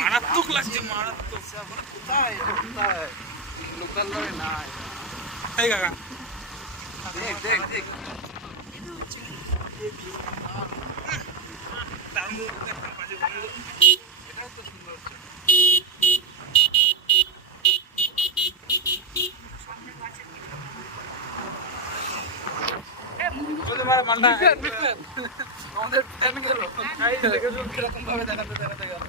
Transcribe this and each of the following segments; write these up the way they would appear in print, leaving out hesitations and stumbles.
মারাত্মক লাগছে, মারাত্মক। কোথায় কোথায় লোকাল নয় না। এই কাকা দেখ দেখ দেখ তার মধ্যে একটা বাজে বন্ধ। এটাও তো সুন্দর হচ্ছে। মালটা আমাদের টাইম গেল এরকম ভাবে দেখাতে দেখাতে গেল।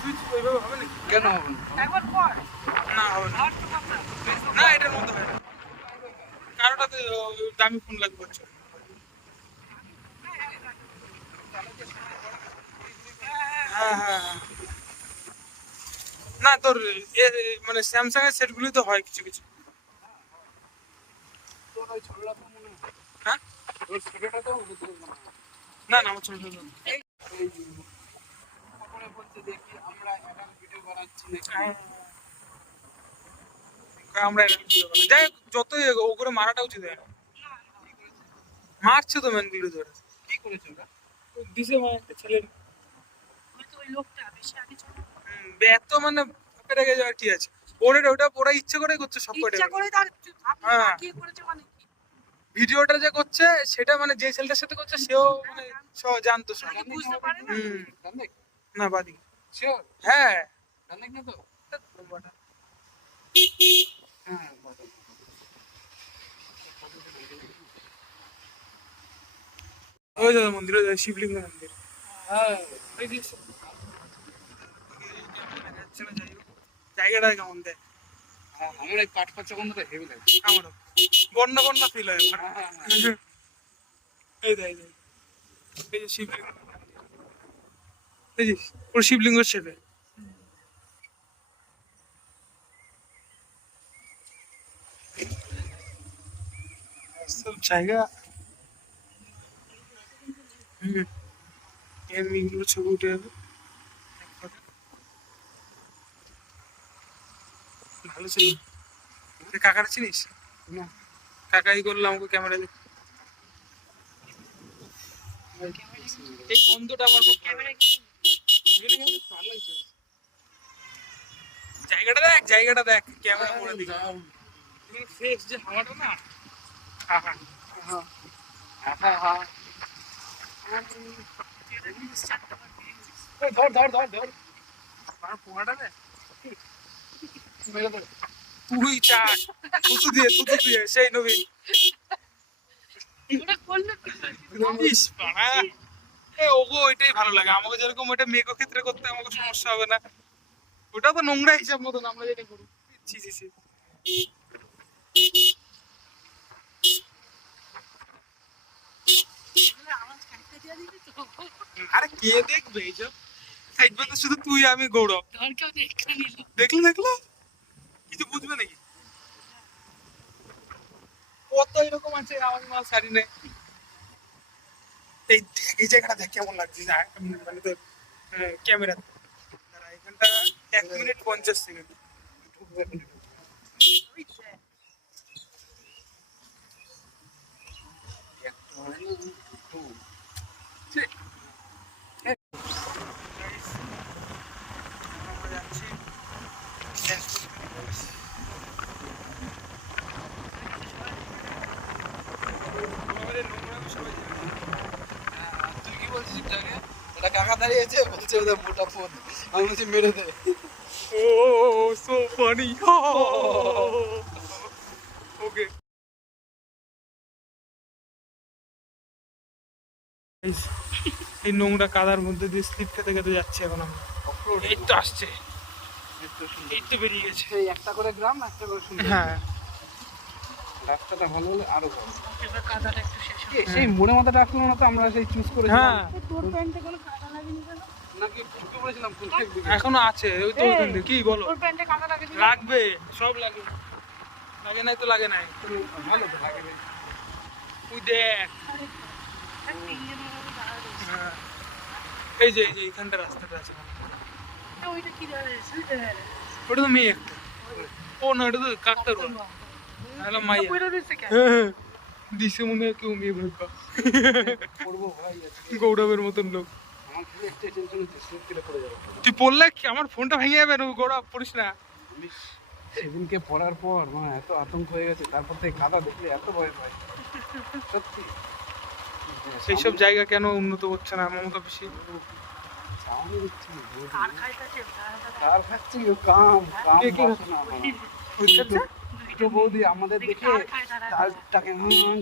সুইচ ওইভাবে হবে নাকি? কেন হবে না না? হবে না। না এটার মধ্যে হয় না, কারোটাতে দামি ফোন লাগবে হচ্ছে। হ্যাঁ হ্যাঁ হ্যাঁ। না তোর মানে স্যামসাং এর সেটগুলি তো হয় কিছু কিছু। তোর ওই ছোটটা তো মনে হয়। হ্যাঁ ওই ছোটটা তো মনে হয়। না না আমার ছোট ছোট। এই তারপরে বলছে দেখি আমরা একটা ভিডিও বানাচ্ছি নাকি। আমরা যাই হোক, যতই হোক, ও করে মারাটা উচিত হয় না। মারছে তো মেন ভিডিও ধরে কি করেছে ওরা? দিছে মানে একটা ছেলের এত মানে পেরে গেছে আর কি আছে। ওটা ওরা ইচ্ছে করে করছে সব কটা। হ্যাঁ ভিডিওটা যে করছে সেটা মানে যে ছেলেটার সাথে করছে সেও মানে জানতো সব। হুম জানেক? না বাদি শিওর? হ্যাঁ জানেক না তো? হ্যাঁ বাদল। ওই যে মন্দির, ওই যে শিবলিঙ্গ মন্দির। হ্যাঁ ওই যে জায়গাটা কেমন দেয় আমার এই পাট পাচ্ছা বন্ধুটা হেভি লাগে। আমারও বন্যা বন্যা ফিল হয় আমার। হ্যাঁ হ্যাঁ এই দেখ এই যে শিবলিঙ্গ, এই যে পুরো শিবলিঙ্গ শেপে। সব জায়গা এমনিগুলো ছবি উঠে যাবে। ভালো ছিল। তুই কাকার চিনিস? না কাকাই করলো আমাকে ক্যামেরা দেখে। এই গন্ধটা আমার খুব ভালো লাগে। ভালো লাগছে। জায়গাটা দেখ ক্যামেরা করে দিকে ফ্রেশ যে হাওয়াটা না। আহা হ্যাঁ হ্যাঁ হ্যাঁ ধর ধর ধর ধর আর পোহাটা দেখ। মেরে ধর। তুই চাস থুতু দিয়ে সেই নবীন। ইস বাড়া, ওগো ওইটাই ভালো লাগে আমাকে, যেরকম ওইটা মেকো ক্ষেত্রে করতে আমাকে সমস্যা হবে না। ওটা তো নোংরা হিসাব মতন আমরা যেটা করি। ছি ছি ছি। আরে কে দেখবে এইসব? দেখবে তো শুধু তুই আমি গৌরব। দেখলে কিছু বুঝবে নাকি? কত এরকম আছে আমার মাল সারি নেই। এই জায়গাটা দেখ কেমন লাগছে মানে তোর ক্যামেরা। এখানটা 1 মিনিট 50 সেকেন্ড। আমরা যাচ্ছি তুই কি বলছিস একটু আগে? ওটা কাকা দাঁড়িয়েছে বলছে ওদের মোটা ফোন, আমি বলছি মেরে দে। Oh, so funny. Okay. এই নোংরা কাদার মধ্যে দিয়ে স্লিপ খেতে খেতে যাচ্ছি এখন আমরা। এই তো আসছে, এই তো বেরিয়ে গেছে। সেই একটা করে গ্রাম একটা করে সুন্দর। হ্যাঁ রাস্তাটা ভালো হলে আরো ভালো। সেই মোড়ে মাথাটা আসলো না তো, আমরা সেই চুজ করে। হ্যাঁ নাকি ঢুকে পড়েছিলাম ফুল খেক দিকে। এখনো আছে ওই তো ওখান থেকে। কি বলো? লাগবে, সব লাগবে। লাগে নাই তো লাগে নাই। ভালো তো লাগে রে। তুই দেখ হ্যাঁ। এই যে এইখানটা রাস্তাটা আছে, ওটা তো মেয়ে একটা। ও না ওটা তো কাকতারুয়া। মাইয়া। হ্যাঁ দিশে মনে হয় কেউ মেয়ে ভাগ্য পড়বো ভাই আজকে। গৌরবের মতন লোক। আমার খুব একটা টেনশন হচ্ছে স্লিপ কেটে পড়ে যাবো। তুই পড়লে কি আমার ফোনটা ভেঙে যাবে না, গৌরব পড়িস না। আমি সেদিনকে পড়ার পর মানে এত আতঙ্ক হয়ে গেছে, তারপর থেকে কাদা দেখলে এত ভয় পাই সত্যি। সেই সব জায়গা কেন উন্নত হচ্ছে না মমতা বেশি? সামনে দেখছি কার খাচ্ছি ও কাম কাম কে কে বাসনা আমার। দুটো বৌদি আমাদের দেখে তারটাকে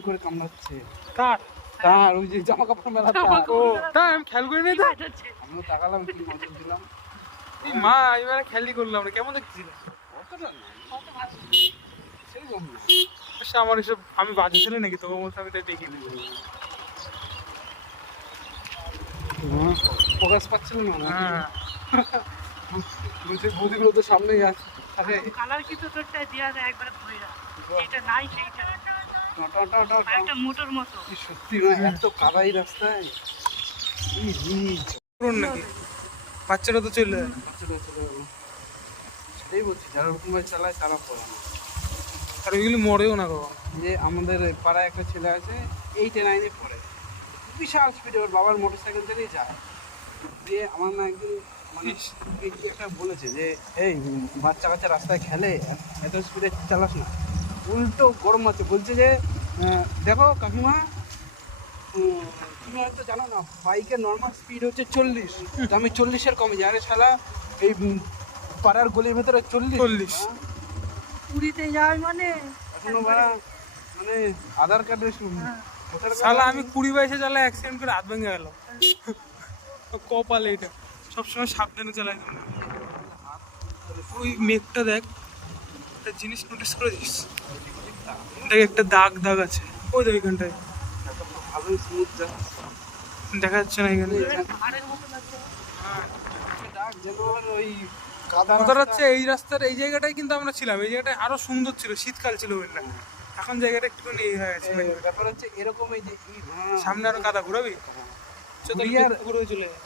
করে কামড়াচ্ছে। কার? তার ওই যে জামা কাপড় মেলা তার। ও তাই আমি খেয়াল করিনি তো। আমিও তাকালাম, কি নজর দিলাম। এই মা এবারে খেয়ালই করলাম না, কেমন দেখছিল? অতটা না, সেই জন্য না। আচ্ছা আমার এসব আমি বাজে ছেলে নাকি তোকে বলতে, আমি তাই দেখিনি। ফোকাস পাচ্ছিল না না। হ্যাঁ বলছে বৌদিগুলো তো সামনেই আছে। আরে কালার কিন্তু তোরটা দিয়া যায় একবারে ধইরা, এটা নাই সেইটা একটা মোটর মতো। কি সত্যি না, এত কাদাই রাস্তায় করুন নাকি বাচ্চারা তো চলে যায়। সেটাই বলছি, যারা ওরকম ভাবে চালায় তারা পড়ে না। আর ওইগুলি মরেও না গো। যে আমাদের পাড়ায় একটা ছেলে আছে 8-9 পড়ে, বিশাল স্পিডে ওর বাবার মোটর সাইকেল চালিয়ে যায়। দিয়ে আমার না একদিন মানে এই কি একটা বলেছে যে এই বাচ্চা কাচ্চা রাস্তায় খেলে এত স্পিডে চালাস না। উল্টো গরম আছে, বলছে যে দেখো কাকিমা, তুমি হয়তো জানো না বাইকের নর্মাল স্পিড হচ্ছে 40, তো আমি 40-এর কমে যাই। আরে শালা এই পাড়ার গলির ভেতরে 40 পুরীতে যাই মানে এখনো ভাড়া মানে আধার কার্ডের শালা আমি 20-22-এ চালাই, অ্যাক্সিডেন্ট করে হাত ভেঙে গেল। কপালে এটা, সবসময় সাবধানে চালাই। ওই মেঘটা দেখ, একটা জিনিস নোটিস করেছিস? দেখ একটা দাগ দাগ আছে ওই দেখ ওইখানটায়, ভালোই স্মুথ যা দেখা যাচ্ছে না এখানে। পাহাড়ের মতো লাগছে। ডাক যেন ওই কাদা কথাটা হচ্ছে এই রাস্তার এই জায়গাটায় কিন্তু আমরা ছিলাম, এই জায়গাটা আরো সুন্দর ছিল, শীতকাল ছিল বললাম। এখন জায়গাটা একটুখানি এই হয়ে গেছে। ব্যাপার হচ্ছে এরকম এই যে সামনে আরো কাদা ঘুরাবি, ঘুরে চলে যায়।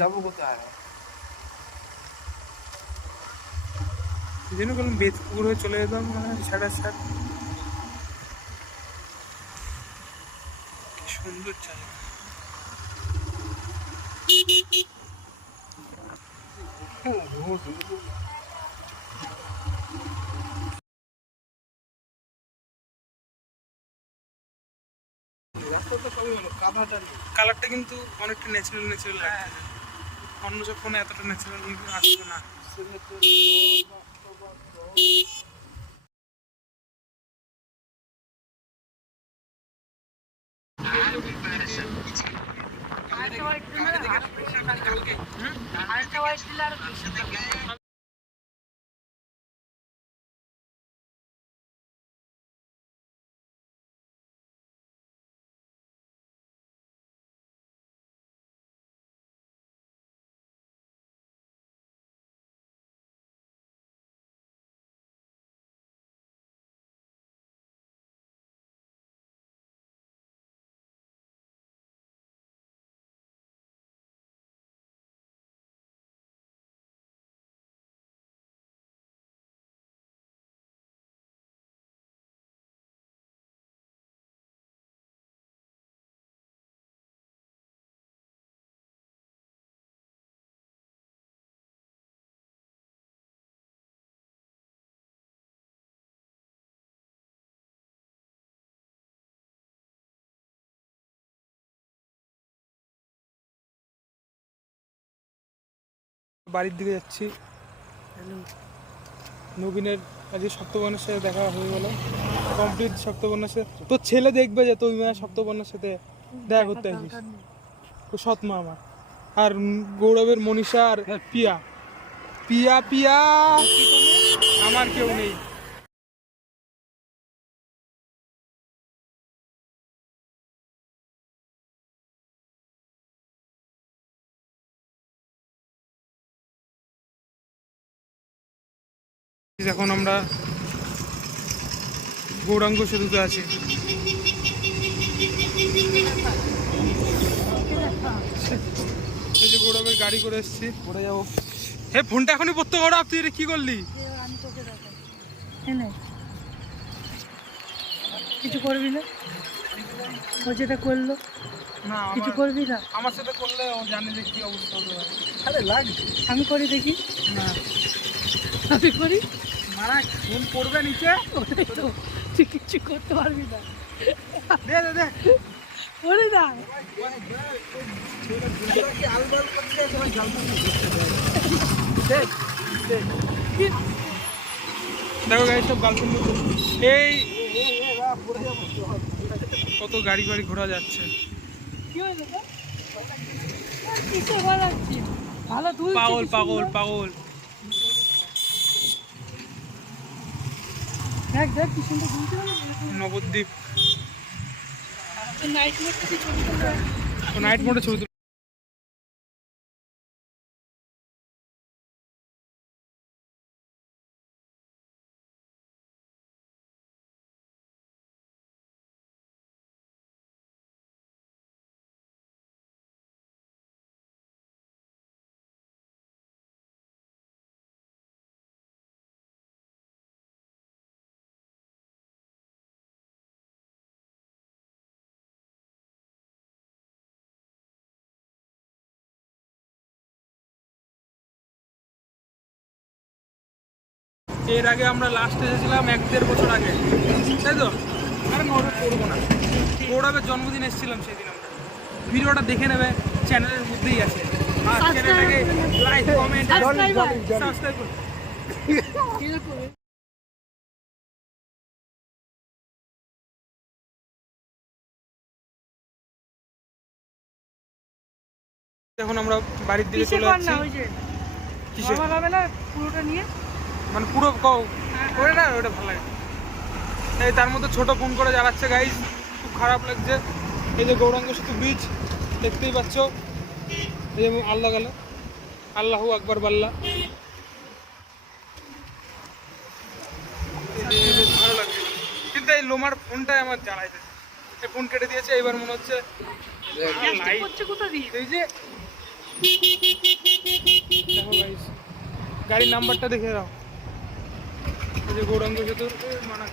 যাবো কোথায়? এই জন্য বললাম বেদপুকুর হয়ে চলে যেতাম, মানে সাড়ে সাত। কি সুন্দর জায়গা। রাস্তা তো সবই হলো, কাদাটা নেই। কালারটা কিন্তু অনেকটা ন্যাচারাল ন্যাচারাল লাগছে, অন্য সব ফোনে এতটা ন্যাচারাল আসবে না। আরেকটা হোয়াইট দিলে আরো বেশি দাম। বাড়ির দিকে যাচ্ছি। নবীনের আজকে সপ্তবর্ণের সাথে দেখা হয়ে গেল, কমপ্লিট সপ্তবর্ণের সাথে। তোর ছেলে দেখবে যে তুই মেয়ে সপ্তবর্ণের সাথে দেখা করতে আসিস, তো সৎ মা আমার। আর গৌরবের মনীষা আর পিয়া পিয়া পিয়া আমার কেউ নেই। এখন আমরা গৌরাঙ্গ সেতুতে আছি। এই যে গৌরবের গাড়ি করে এসেছি, পড়ে যাবো। হে ফোনটা এখনই পড়তে গৌরব, তুই এটা কি করলি? আমি তোকে দেখাই, কিছু করবি না? ও যেটা করলো না কিছু করবি না? আমার সাথে করলে ও জানে যে কি অবস্থা হতে পারে। আরে লাগবে আমি করি দেখি, না আমি করি। মারা ফোন করবে নিচে। ওটাই তো, তুই কিচ্ছু করতে পারবি না। দে দে দে করি না। দেখো গাড়ি সব গার্লফ্রেন্ড এই কত গাড়ি বাড়ি ঘোরা যাচ্ছে। কি হয়েছে তো? কিসে বাজাচ্ছিস? ভালো দুল পাগল পাগল পাগল। দেখ দেখ কি সুন্দর দুলছে। নবদ্বীপ নাইট মোডটা কি ছবি তুলবে? নাইট মোডে ছবি তুলে। এর আগে আমরা লাস্ট এসেছিলাম 1-1.5 বছর আগে, তাই তো? আরে ওটা করবো না, গৌরবের জন্মদিন এসেছিলাম সেদিন। আমরা ভিডিওটা দেখে নেবে, চ্যানেলের মধ্যেই আছে। আর চ্যানেলটাকে লাইক কমেন্ট সাবস্ক্রাইব করুন। এখন আমরা বাড়ির দিকে চলে যাচ্ছি। কিসে? হবে না পুরোটা নিয়ে মানে পুরো করে না, ওটা ভালো লাগে। এই তার মধ্যে ছোট ফোন করে জ্বালাচ্ছে গাইস, খুব খারাপ লাগছে। এই যে গৌরাঙ্গ সেতু ব্রিজ দেখতেই পাচ্ছ, এই যে আল্লাহ গেল, আল্লাহু আকবার বাল্লা। বেশ ভালো লাগছে, কিন্তু এই লোমার ফোনটাই আমার জ্বালাইছে। এই ফোন কেটে দিয়েছে, এবার মনে হচ্ছে লাইট হচ্ছে কোথা দিয়ে? এই যে দেখো গাইস, গাড়ির নাম্বারটা দেখে দাও। এই যে গৌরাঙ্গ সেতুর মানা